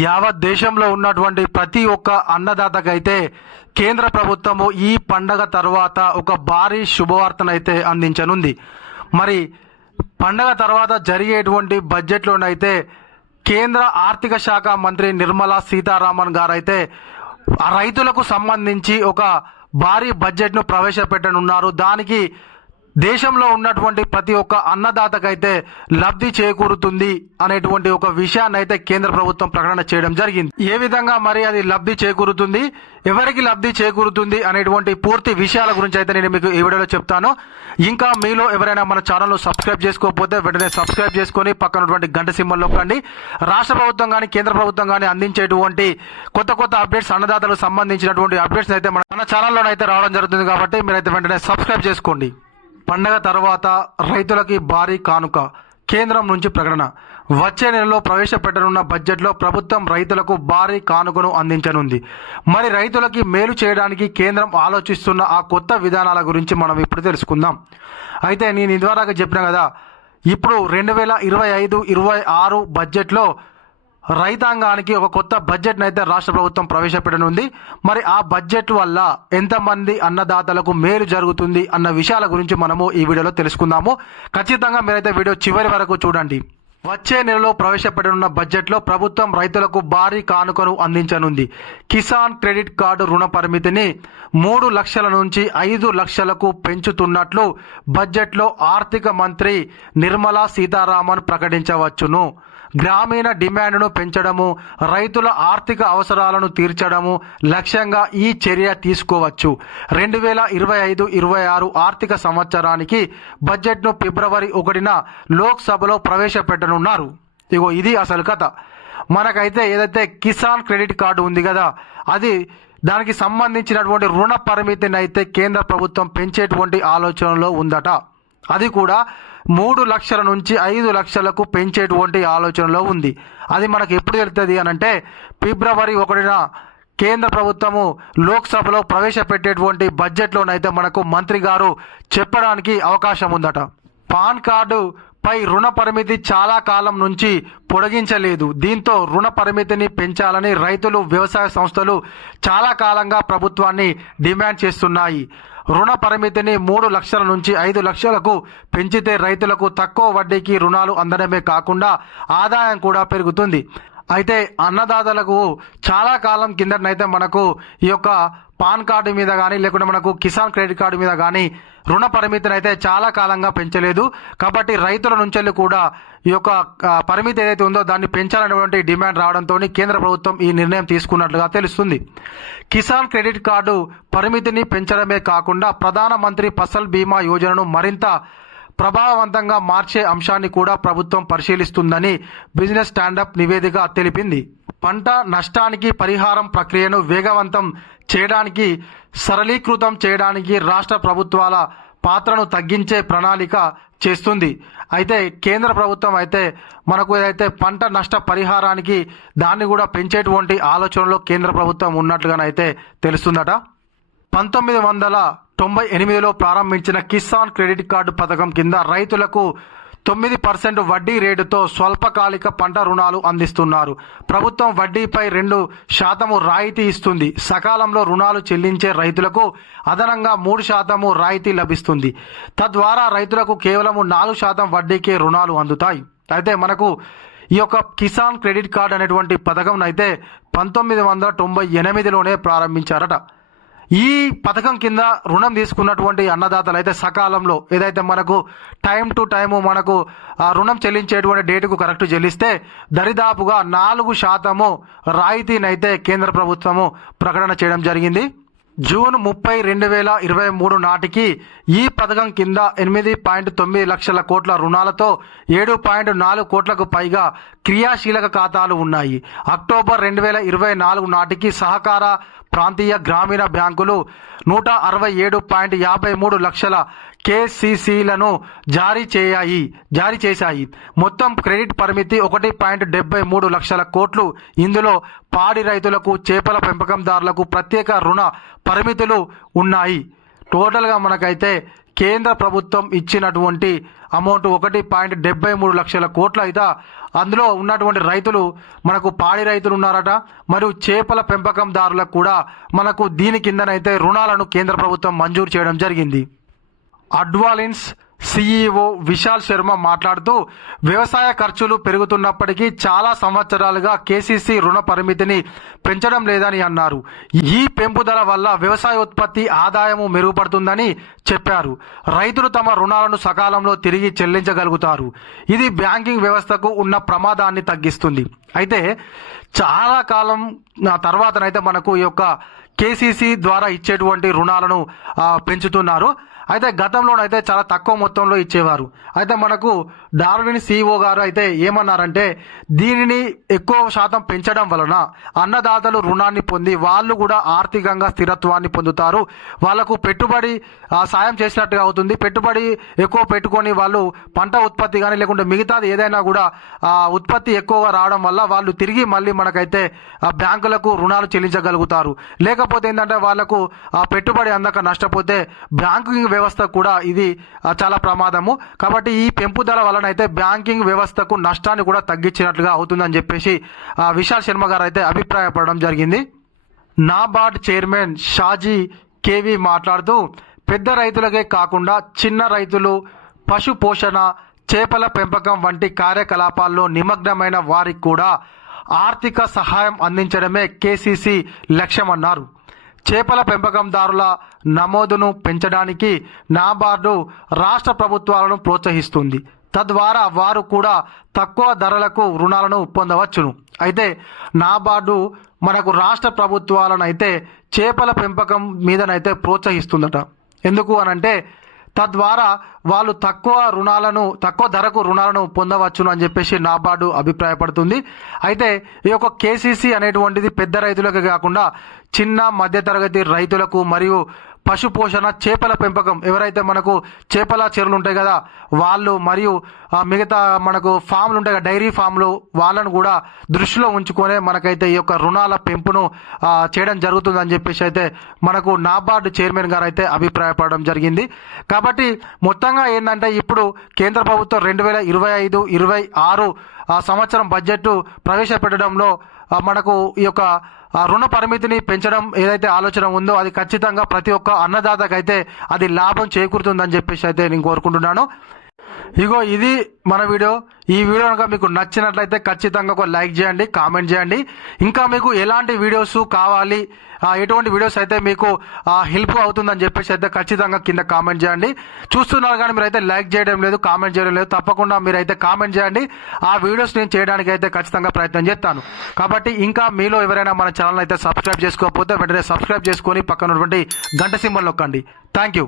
యావత్ దేశంలో ఉన్నటువంటి ప్రతి ఒక్క అన్నదాతకైతే కేంద్ర ప్రభుత్వము ఈ పండగ తర్వాత ఒక భారీ శుభవార్తనైతే అందించనుంది. మరి పండగ తర్వాత జరిగేటువంటి బడ్జెట్లోనైతే కేంద్ర ఆర్థిక శాఖ మంత్రి నిర్మలా సీతారామన్ గారైతే రైతులకు సంబంధించి ఒక భారీ బడ్జెట్ను ప్రవేశపెట్టనున్నారు. దానికి దేశంలో ఉన్నటువంటి ప్రతి ఒక్క అన్నదాతకైతే లబ్ధి చేకూరుతుంది అనేటువంటి ఒక విషయాన్ని అయితే కేంద్ర ప్రభుత్వం ప్రకటన చేయడం జరిగింది. ఏ విధంగా మరి అది లబ్ధి చేకూరుతుంది? ఎవరికి లబ్ధి చేకూరుతుంది అనేటువంటి పూర్తి విషయాల గురించి అయితే నేను మీకు ఈ వీడియోలో చెప్తాను. ఇంకా మీలో ఎవరైనా మన ఛానల్ను సబ్స్క్రైబ్ చేసుకోకపోతే వెంటనే సబ్స్క్రైబ్ చేసుకొని పక్కనటువంటి గంట సింబల్ నొక్కండి. రాష్ట్ర ప్రభుత్వం కానీ కేంద్ర ప్రభుత్వం కానీ అందించేటువంటి కొత్త కొత్త అప్డేట్స్ అన్నదాతలకు సంబంధించినటువంటి అప్డేట్స్ అయితే మన మన ఛానల్లోనైతే రావడం జరుగుతుంది కాబట్టి మీరైతే వెంటనే సబ్స్క్రైబ్ చేసుకోండి. పండగ తర్వాత రైతులకి భారీ కానుక కేంద్రం నుంచి ప్రకటన. వచ్చే నెలలో ప్రవేశపెట్టనున్న బడ్జెట్లో ప్రభుత్వం రైతులకు భారీ కానుకను అందించనుంది. మరి రైతులకి మేలు చేయడానికి కేంద్రం ఆలోచిస్తున్న ఆ కొత్త విధానాల గురించి మనం ఇప్పుడు తెలుసుకుందాం. అయితే నేను ఇదివరకు చెప్పిన కదా ఇప్పుడు రెండు వేల ఇరవై ఐదు ఇరవై ఆరు బడ్జెట్లో రైతాంగానికి ఒక కొత్త బడ్జెట్ను అయితే రాష్ట్ర ప్రభుత్వం ప్రవేశపెట్టనుంది. మరి ఆ బడ్జెట్ వల్ల ఎంతమంది అన్నదాతలకు మేలు జరుగుతుంది అన్న విషయాల గురించి మనము ఈ వీడియోలో తెలుసుకుందాము. ఖచ్చితంగా మీరైతే వీడియో చివరి వరకు చూడండి. వచ్చే నెలలో ప్రవేశపెట్టనున్న బడ్జెట్లో ప్రభుత్వం రైతులకు భారీ కానుకను అందించనుంది. కిసాన్ క్రెడిట్ కార్డు రుణ పరిమితిని మూడు లక్షల నుంచి ఐదు లక్షలకు పెంచుతున్నట్లు బడ్జెట్లో ఆర్థిక మంత్రి నిర్మలా సీతారామన్ ప్రకటించవచ్చును. గ్రామీణ డిమాండ్ను పెంచడము రైతుల ఆర్థిక అవసరాలను తీర్చడము లక్ష్యంగా ఈ చర్య తీసుకోవచ్చు. రెండు వేల ఇరవై ఐదు ఇరవై ఆరు ఆర్థిక సంవత్సరానికి బడ్జెట్ను ఫిబ్రవరి ఒకటిన లోక్సభలో ప్రవేశపెట్టనున్నారు. ఇగో ఇది అసలు కథ. మనకైతే ఏదైతే కిసాన్ క్రెడిట్ కార్డు ఉంది కదా అది దానికి సంబంధించినటువంటి రుణ పరిమితిని అయితే కేంద్ర ప్రభుత్వం పెంచేటువంటి ఆలోచనలో ఉందట. అది కూడా మూడు లక్షల నుంచి ఐదు లక్షలకు పెంచేటువంటి ఆలోచనలో ఉంది. అది మనకు ఎప్పుడు తెలుస్తుంది అని అంటే ఫిబ్రవరి ఒకటిన కేంద్ర ప్రభుత్వము లోక్సభలో ప్రవేశపెట్టేటువంటి బడ్జెట్లోనైతే మనకు మంత్రి గారు చెప్పడానికి అవకాశం ఉందట. పాన్ కార్డు పై రుణ పరిమితి చాలా కాలం నుంచి పొడిగించలేదు. దీంతో రుణ పరిమితిని పెంచాలని రైతులు వ్యవసాయ సంస్థలు చాలా కాలంగా ప్రభుత్వాన్ని డిమాండ్ చేస్తున్నాయి. రుణ పరిమితిని మూడు లక్షల నుంచి ఐదు లక్షలకు పెంచితే రైతులకు తక్కువ వడ్డీకి రుణాలు అందడమే కాకుండా ఆదాయం కూడా పెరుగుతుంది. అయితే అన్నదాతలకు చాలా కాలం కిందనైతే మనకు ఈ యొక్క పాన్ కార్డు మీద కానీ లేకుంటే మనకు కిసాన్ క్రెడిట్ కార్డు మీద కానీ రుణ పరిమితిని అయితే చాలా కాలంగా పెంచలేదు. కాబట్టి రైతుల నుంచి కూడా ఈ యొక్క పరిమితి ఏదైతే ఉందో దాన్ని పెంచాలనేటువంటి డిమాండ్ రావడంతో కేంద్ర ప్రభుత్వం ఈ నిర్ణయం తీసుకున్నట్లుగా తెలుస్తుంది. కిసాన్ క్రెడిట్ కార్డు పరిమితిని పెంచడమే కాకుండా ప్రధానమంత్రి ఫసల్ బీమా యోజనను మరింత ప్రభావవంతంగా మార్చే అంశాన్ని కూడా ప్రభుత్వం పరిశీలిస్తుందని బిజినెస్ స్టాండప్ నివేదిక తెలిపింది. పంట నష్టానికి పరిహారం ప్రక్రియను వేగవంతం చేయడానికి సరళీకృతం చేయడానికి రాష్ట్ర ప్రభుత్వాల పాత్రను తగ్గించే ప్రణాళిక చేస్తుంది. అయితే కేంద్ర ప్రభుత్వం అయితే మనకు ఏదైతే పంట నష్ట పరిహారానికి దాన్ని కూడా పెంచేటువంటి ఆలోచనలో కేంద్ర ప్రభుత్వం ఉన్నట్లుగానైతే తెలుస్తుందట. పంతొమ్మిది వందల తొంభై ఎనిమిదిలో ప్రారంభించిన కిసాన్ క్రెడిట్ కార్డు పథకం కింద రైతులకు తొమ్మిది పర్సెంట్ వడ్డీ రేటుతో స్వల్పకాలిక పంట రుణాలు అందిస్తున్నారు. ప్రభుత్వం వడ్డీపై రెండు శాతము రాయితీ ఇస్తుంది. సకాలంలో రుణాలు చెల్లించే రైతులకు అదనంగా మూడు శాతము రాయితీ లభిస్తుంది. తద్వారా రైతులకు కేవలము నాలుగు శాతం వడ్డీకే రుణాలు అందుతాయి. అయితే మనకు ఈ యొక్క కిసాన్ క్రెడిట్ కార్డ్ అనేటువంటి పథకం అయితే పంతొమ్మిది వందల తొంభై ఎనిమిదిలోనే ప్రారంభించారట. ఈ పథకం కింద రుణం తీసుకున్నటువంటి అన్నదాతలు అయితే సకాలంలో ఏదైతే మనకు టైం టు టైము మనకు ఆ రుణం చెల్లించేటువంటి డేటుకు కరెక్ట్ చెల్లిస్తే దరిదాపుగా నాలుగు శాతము రాయితీనైతే కేంద్ర ప్రభుత్వము ప్రకటన చేయడం జరిగింది. జూన్ ముప్పై రెండు వేల ఇరవై మూడు నాటికి ఈ పథకం కింద ఎనిమిది పాయింట్ తొమ్మిది లక్షల కోట్ల రుణాలతో ఏడు పాయింట్ నాలుగు కోట్లకు పైగా క్రియాశీలక ఖాతాలు ఉన్నాయి. అక్టోబర్ రెండు వేల ఇరవై నాలుగు నాటికి సహకార ప్రాంతీయ గ్రామీణ బ్యాంకులు నూట అరవై ఏడు పాయింట్ యాభై మూడు లక్షల కేసీసీలను జారీ చేయాయి జారీ చేశాయి. మొత్తం క్రెడిట్ పరిమితి ఒకటి పాయింట్ డెబ్బై మూడు లక్షల కోట్లు. ఇందులో పాడి రైతులకు చేపల పెంపకందారులకు ప్రత్యేక రుణ పరిమితులు ఉన్నాయి. టోటల్గా మనకైతే కేంద్ర ప్రభుత్వం ఇచ్చినటువంటి అమౌంట్ ఒకటి పాయింట్ డెబ్బై మూడు లక్షల కోట్ల అయితే అందులో ఉన్నటువంటి రైతులు మనకు పాడి రైతులు ఉన్నారట. మరియు చేపల పెంపకందారులకు కూడా మనకు దీని కిందనైతే రుణాలను కేంద్ర ప్రభుత్వం మంజూరు చేయడం జరిగింది. అడ్వాలిన్స్ సీఈఓ విశాల్ శర్మ మాట్లాడుతూ వ్యవసాయ ఖర్చులు పెరుగుతున్నప్పటికీ చాలా సంవత్సరాలుగా కేసీసీ రుణ పరిమితిని పెంచడం లేదని అన్నారు. ఈ పెంపుదల వల్ల వ్యవసాయ ఉత్పత్తి ఆదాయము మెరుగుపడుతుందని చెప్పారు. రైతులు తమ రుణాలను సకాలంలో తిరిగి చెల్లించగలుగుతారు. ఇది బ్యాంకింగ్ వ్యవస్థకు ఉన్న ప్రమాదాన్ని తగ్గిస్తుంది. అయితే చాలా కాలం తర్వాతనైతే మనకు ఈ యొక్క కేసీసీ ద్వారా ఇచ్చేటువంటి రుణాలను పెంచుతున్నారు. అయితే గతంలోనైతే చాలా తక్కువ మొత్తంలో ఇచ్చేవారు. అయితే మనకు డార్విన్ సిఇఓ గారు అయితే ఏమన్నారంటే దీనిని ఎక్కువ శాతం పెంచడం వలన అన్నదాతలు రుణాన్ని పొంది వాళ్ళు కూడా ఆర్థికంగా స్థిరత్వాన్ని పొందుతారు. వాళ్ళకు పెట్టుబడి సాయం చేసినట్టుగా అవుతుంది. పెట్టుబడి ఎక్కువ పెట్టుకొని వాళ్ళు పంట ఉత్పత్తి కానీ లేకుంటే మిగతాది ఏదైనా కూడా ఆ, ఉత్పత్తి ఎక్కువగా రావడం వల్ల వాళ్ళు తిరిగి మళ్ళీ మనకైతే ఆ బ్యాంకులకు రుణాలు చెల్లించగలుగుతారు. లేకపోతే ఏంటంటే వాళ్ళకు ఆ పెట్టుబడి అందక నష్టపోతే బ్యాంకింగ్ వ్యవస్థ కూడా ఇది చాలా ప్రమాదము. కాబట్టి ఈ పెంపుదల వలన అయితే బ్యాంకింగ్ వ్యవస్థకు నష్టాన్ని కూడా తగ్గించినట్లుగా అవుతుందని చెప్పేసి విశాల్ శర్మ గారు అయితే అభిప్రాయపడడం జరిగింది. నాబార్డ్ చైర్మన్ షాజీ కేవీ మాట్లాడుతూ పెద్ద రైతులకే కాకుండా చిన్న రైతులు పశు పోషణ చేపల పెంపకం వంటి కార్యకలాపాల్లో నిమగ్నమైన వారికి కూడా ఆర్థిక సహాయం అందించడమే కేసీసీ లక్ష్యమన్నారు. చేపల పెంపకందారుల నమోదును పెంచడానికి నాబార్డు రాష్ట్ర ప్రభుత్వాలను ప్రోత్సహిస్తుంది. తద్వారా వారు కూడా తక్కువ ధరలకు రుణాలను పొందవచ్చును. అయితే నాబార్డు మనకు రాష్ట్ర ప్రభుత్వాలను అయితే చేపల పెంపకం మీదనైతే ప్రోత్సహిస్తుందట. ఎందుకు అనంటే తద్వారా వాళ్ళు తక్కువ రుణాలను తక్కువ ధరకు రుణాలను పొందవచ్చును అని చెప్పేసి నాబార్డు అభిప్రాయపడుతుంది. అయితే ఈ యొక్క కేసీసీ అనేటువంటిది పెద్ద రైతులకు కాకుండా చిన్న మధ్యతరగతి రైతులకు మరియు పశు పోషణ చేపల పెంపకం. ఎవరైతే మనకు చేపల చెరువులు ఉంటాయి కదా వాళ్ళు మరియు మిగతా మనకు ఫామ్లు ఉంటాయి కదా డైరీ ఫామ్లు వాళ్ళను కూడా దృష్టిలో ఉంచుకొనే మనకైతే ఈ యొక్క రుణాల పెంపును చేయడం జరుగుతుందని చెప్పేసి అయితే మనకు నాబార్డు చైర్మన్ గారు అయితే అభిప్రాయపడడం జరిగింది. కాబట్టి మొత్తంగా ఏంటంటే ఇప్పుడు కేంద్ర ప్రభుత్వం రెండు వేల ఇరవై ఐదు ఇరవై ఆరు ఆ సంవత్సరం బడ్జెట్ ప్రవేశపెట్టడంలో మనకు ఈ యొక్క ఆ రుణ పరిమితిని పెంచడం ఏదైతే ఆలోచన ఉందో అది ఖచ్చితంగా ప్రతి ఒక్క అన్నదాతకైతే అది లాభం చేకూరుతుందని చెప్పేసి అయితే నేను కోరుకుంటున్నాను. ఇగో ఇది మన వీడియో. ఈ వీడియో కనుక మీకు నచ్చినట్లయితే ఖచ్చితంగా ఒక లైక్ చేయండి కామెంట్ చేయండి. ఇంకా మీకు ఎలాంటి వీడియోస్ కావాలి ఎటువంటి వీడియోస్ అయితే మీకు హెల్ప్ అవుతుందని చెప్పేసి అయితే ఖచ్చితంగా కింద కామెంట్ చేయండి. చూస్తున్నారు కానీ మీరు అయితే లైక్ చేయడం లేదు కామెంట్ చేయడం లేదు. తప్పకుండా మీరు అయితే కామెంట్ చేయండి. ఆ వీడియోస్ నేను చేయడానికి అయితే ఖచ్చితంగా ప్రయత్నం చేస్తాను. కాబట్టి ఇంకా మీలో ఎవరైనా మన ఛానల్ అయితే సబ్స్క్రైబ్ చేసుకోకపోతే వెంటనే సబ్స్క్రైబ్ చేసుకొని పక్కన ఉన్నటువంటి గంట సింబల్ నొక్కండి. Thank you